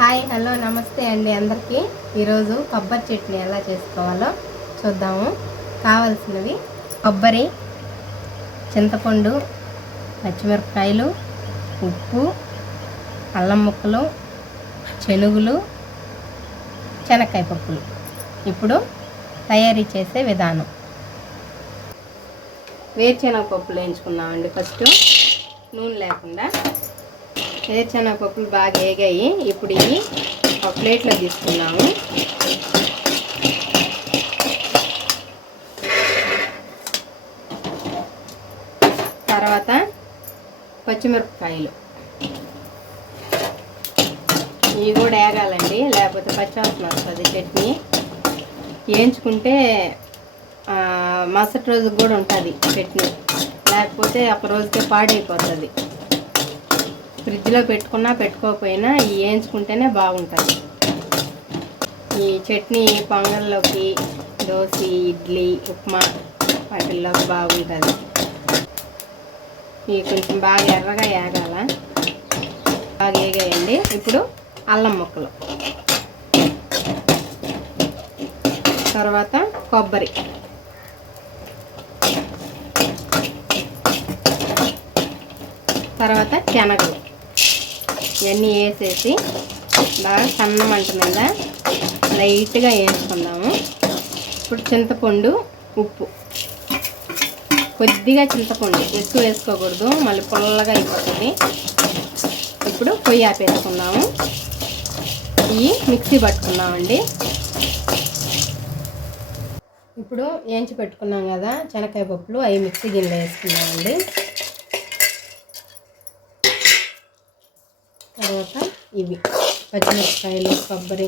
Hi hello నమస్తే అండి అందరికీ. ఈరోజు కొబ్బరి చట్నీ ఎలా చేసుకోవాలో చూద్దాము. కావాల్సినవి కొబ్బరి, చింతపండు, పచ్చిమిరపకాయలు, ఉప్పు, అల్లం ముక్కలు, శనగలు, శనక్కాయ పప్పులు. ఇప్పుడు తయారీ చేసే విధానం. వేరుశనగ పప్పులు వేయించుకున్నామండి. ఫస్ట్ నూనె లేకుండా వేరుశనగ పప్పులు బాగా వేగాయి. ఇప్పుడు ఇవి ఒక ప్లేట్లో తీసుకున్నాము. తర్వాత పచ్చిమిరపకాయలు, ఇవి కూడా వేగాలండి, లేకపోతే పచ్చివాసన వస్తుంది. చట్నీ వేయించుకుంటే మరుసటి రోజుకి కూడా ఉంటుంది చట్నీ, లేకపోతే ఒక రోజుకే పాడైపోతుంది. ఫ్రిడ్జ్లో పెట్టుకున్నా పెట్టుకోకపోయినా ఇవి వేయించుకుంటేనే బాగుంటుంది. ఈ చట్నీ పొంగల్లోకి, దోశ, ఇడ్లీ, ఉప్మా వాటిల్లోకి బాగుంటుంది. ఇవి కొంచెం బాగా ఎర్రగా వేగాల. బాగా వేగాయండి. ఇప్పుడు అల్లం ముక్కలు, తర్వాత కొబ్బరి, తర్వాత శనగలు ఇవన్నీ వేసేసి బాగా సన్న మంట మీద లైట్గా వేసుకుందాము. ఇప్పుడు చింతపండు, ఉప్పు, కొద్దిగా చింతపండు, ఎక్కువ వేసుకోకూడదు, మళ్ళీ పుల్లగా అయిపోతుంది. ఇప్పుడు పొయ్యి ఆపేసుకుందాము. ఇవి మిక్సీ పట్టుకున్నామండి. ఇప్పుడు వేయించి పెట్టుకున్నాం కదా శనక్కాయ పప్పులు, అవి మిక్సీ గిన్నెలో వేసుకున్నామండి. తర్వాత ఇవి పచ్చిమిరపకాయలు, కొబ్బరి,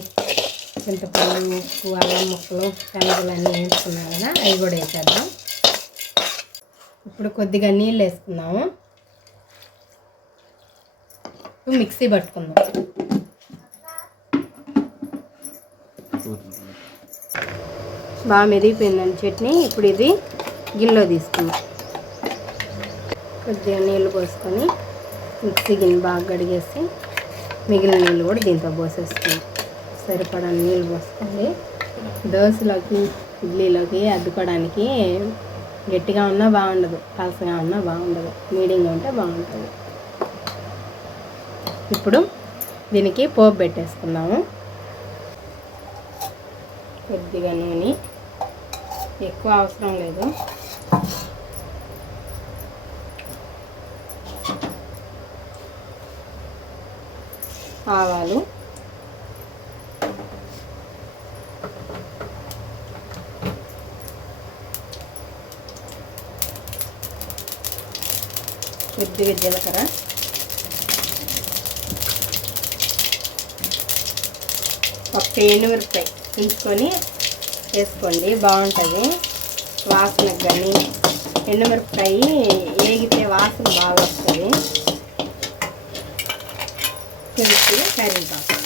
చింతపండు, ఉప్పు, అల్లం ముక్కలు, శనగలు అన్నీ వేసుకున్నాం కదా, అవి కూడా వేసేద్దాం. ఇప్పుడు కొద్దిగా నీళ్ళు వేసుకున్నాము. మిక్సీ పట్టుకుందాం. బాగా మెరిగిపోయిందండి చట్నీ. ఇప్పుడు ఇది గిన్నెలో తీసుకుందాం. కొద్దిగా నీళ్ళు పోసుకొని మిక్సీ గిన్నె బాగా కడిగేసి మిగిలిన నీళ్ళు కూడా దీంతో పోసేసుకుందాం. సరిపడా నీళ్ళు పోసుకోండి. దోశలోకి, ఇడ్లీలోకి అద్దుకోవడానికి గట్టిగా ఉన్నా బాగుండదు, పలసగా ఉన్నా బాగుండదు, మీడియంగా ఉంటే బాగుంటుంది. ఇప్పుడు దీనికి పోపు పెట్టేసుకుందాము. కొద్దిగా నూనె, ఎక్కువ అవసరం లేదు. ఆవాలు, కొద్దిగా జీలకర్ర, ఒక ఎండుమిరపకాయ తీసుకొని వేసుకోండి, బాగుంటుంది వాసనకు. కానీ ఎండుమిరపకాయ వేగితే వాసన బాగా వస్తుంది. కొద్దిగా కరివేపాకు,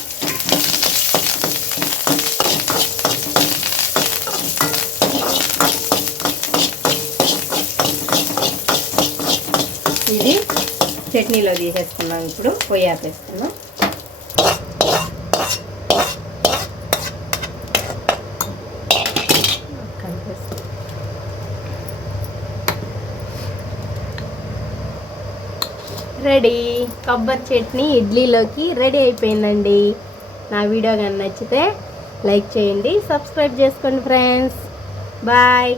ఇది చట్నీలో తీసేసుకున్నాం. ఇప్పుడు పొయ్యి ఆపేసుకున్నాం. రెడీ, కొబ్బరి చట్నీ ఇడ్లీలోకి రెడీ అయిపోయిందండి. నా వీడియో కానీ నచ్చితే లైక్ చేయండి, సబ్స్క్రైబ్ చేసుకోండి ఫ్రెండ్స్. బాయ్.